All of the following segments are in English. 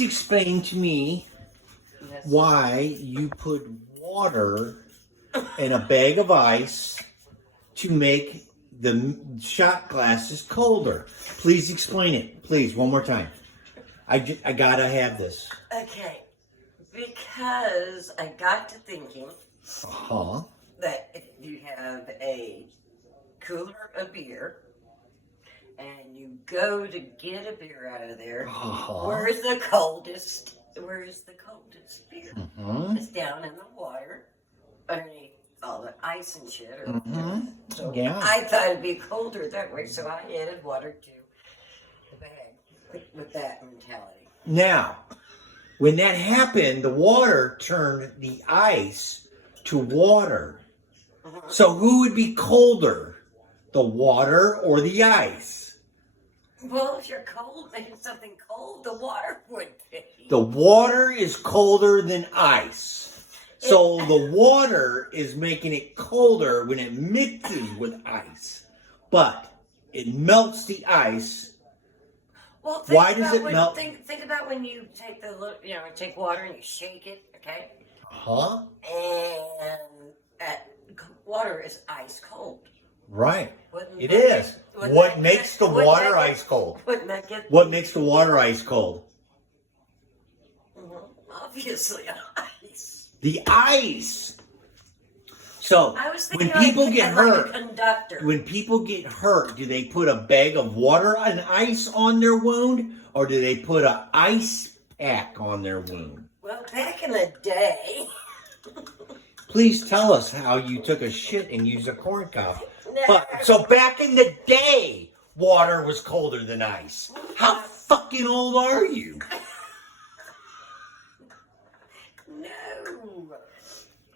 explain to me why you put water in a bag of ice to make the shot glasses colder. Please explain it. Please, one more time. I gotta have this. Okay, because I got to thinking that if you have a cooler of beer and you go to get a beer out of there, where's the coldest beer? It's down in the water underneath all the ice and shit. So I thought it'd be colder that way, so I added water to the bag with that mentality. Now, when that happened, the water turned the ice to water. So who would be colder, the water or the ice? Well, if you're cold, making something cold, the water would be. The water is colder than ice. So the water is making it colder when it mixes with ice. But it melts the ice. Well, why does it melt? Think about when you take take water and you shake it, okay? And water is ice cold. Right. It is. What makes the water ice cold? What makes the water ice cold? Obviously, ice. The ice. So when people get hurt, do they put a bag of water and ice on their wound, or do they put an ice pack on their wound? Well, back in the day. Please tell us how you took a shit and used a corn cob. No. So back in the day, water was colder than ice. How fucking old are you?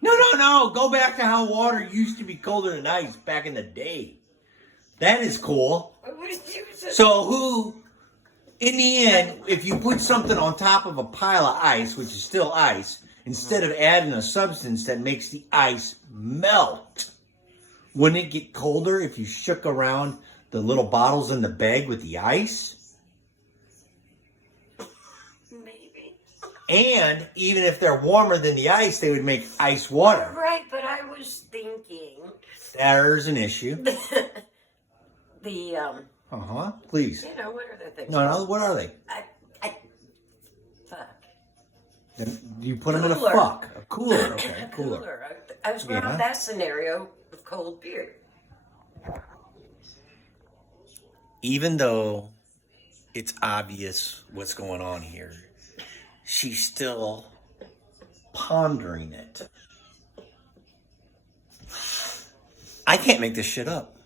No. Go back to how water used to be colder than ice back in the day. That is cool. So in the end, if you put something on top of a pile of ice, which is still ice, instead of adding a substance that makes the ice melt, wouldn't it get colder if you shook around the little bottles in the bag with the ice? Maybe. And even if they're warmer than the ice, they would make ice water. Right, but I was thinking... There's an issue. Please. What are the things? No, what are they? Fuck. You put them in a fuck. A cooler, okay. A cooler. I was going on that scenario with cold beer. Even though it's obvious what's going on here, she's still pondering it. I can't make this shit up.